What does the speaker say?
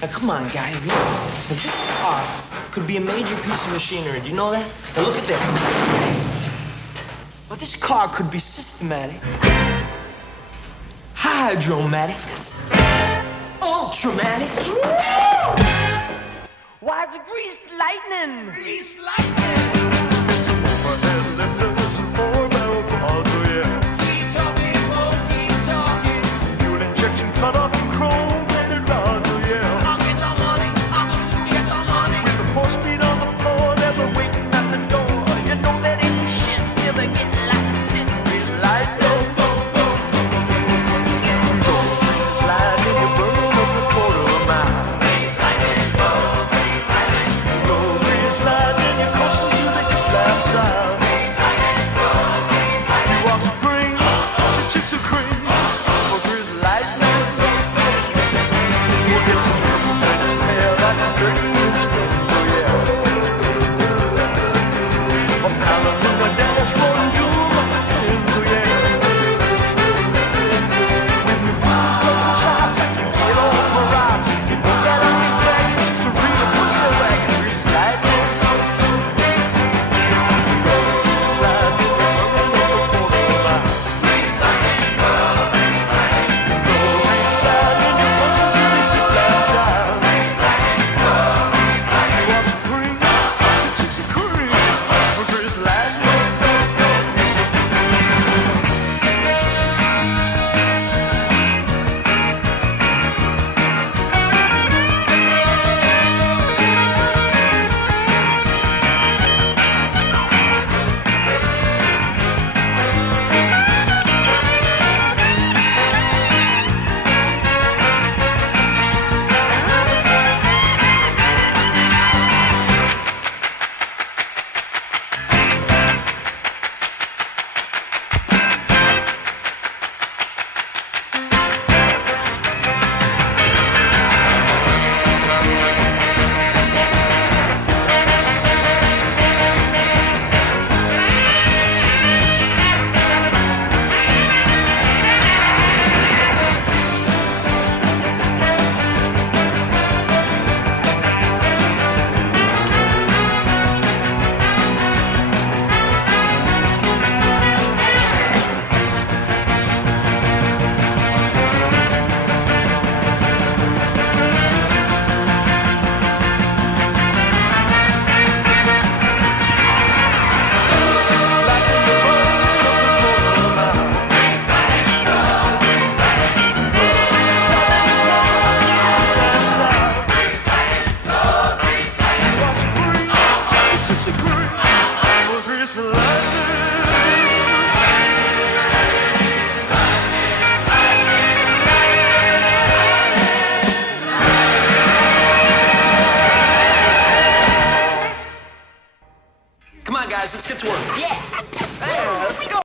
Now, come on, guys. Look. Now, this car could be a major piece of machinery. Do you know that? Now, look at this. Well, this car could be systematic, hydromatic, ultramatic. Why, it's greased lightning. Greased lightning. Keep talking, oh, keep talking. Fuel injection cut up in chrome plated rods, oh yeah. I'll get the money, I'll get the money. With the 4-speed on the floor, never waiting at the door. You know that ain't shit, never get lost in this light. Go, go, go, go, go. Slide in your burn up a quarter of a mile. Greased lightning, go, greased lightning. Go, grease slide in your coastal to the left drive. Greased lightning, go, greased lightning. You want some cream, the chicks are cream, for grease lightning. We'll get some room and just tail like a 30-inch range, oh yeah. A Palomino dashboard and jewel up the tins, oh yeah. When your pistols close and shots, you get off the rocks. You put that on your back, so read a pussy whack and grease lightning. Slide in the burn of a quarter of a mile. Greased lightning, go, greased lightning. Slide in your coastal to the left drive. Greased lightning, go, greased lightning. You want some cream? The chicks are cream for grease lightning. Come on, guys. Let's get to work. Yeah. Hey, let's go.